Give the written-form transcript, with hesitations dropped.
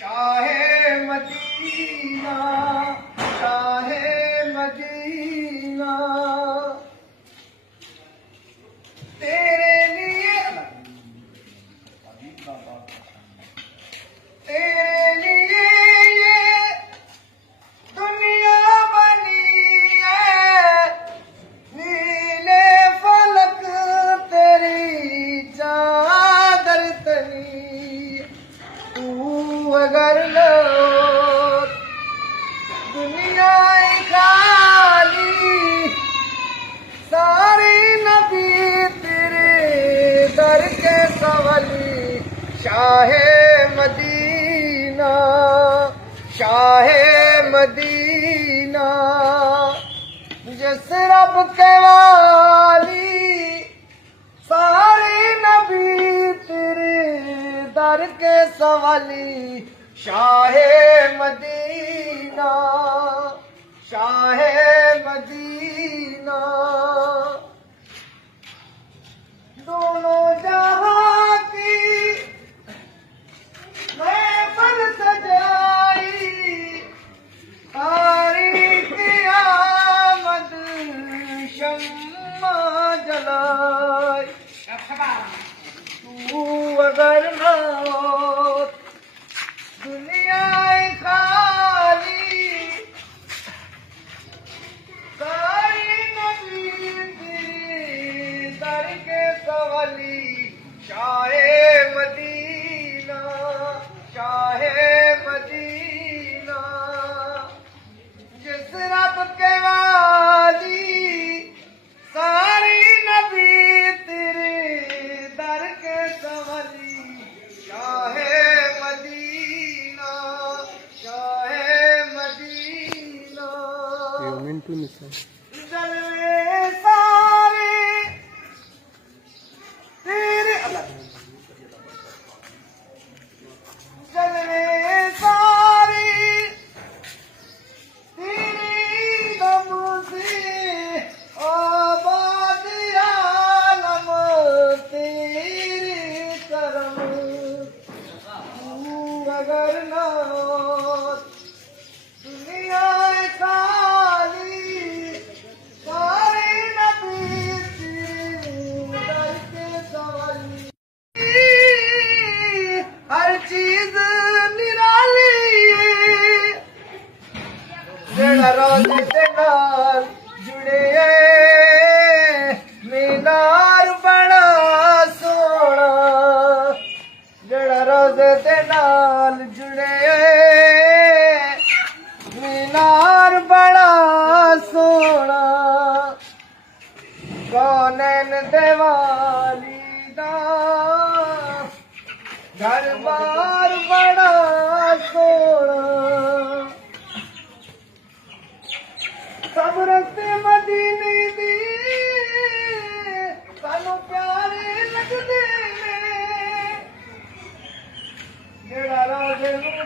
Shah Medina, Shah Medina, तेरे लिए तेरे लिए ये दुनिया बनी है, नीले फलक तेरी चादर तनी, तू अगर न हो दुनिया खाली, सारी नबी तेरे दर के सवाली। शाहे मदीना, शाहे मदीना, जिस रब के वाली, सारे नबी तेरे दर के सवाली। शाहे मदीना, शाहे मदीना, दोनों जहां की महफिल सजाई, तारीख आमद शम्मा जलाई। तू अगर न हो दुनिया खाली, सारी नबी तेरी दर के सवाली। शाहे मदीना, शाहे मदीना, जिस रब के वाली, सारी नबी तेरे दर के सवाली। शाहे मदीना, शाहे मदीना, जलवे सारे तेरे जलवे सारे तेरी दम से, आबाद आलम तेरे करम, तू अगर न हो दुनिया खाली, सारे नबी तेरे दर के सवाली। हर चीज निराली, जेड़ा रोज़े दे नाल जुड़े मीनार बड़ा सोना, जेड़ा रोज़े दे नाल जुड़े मीनार बड़ा सोना, कौनैन देवाली दा घर बार बड़ा सोना, सब रस्ते मदीने दी सानू प्यारे लगदे ने, जेड़ा रोज़े नूं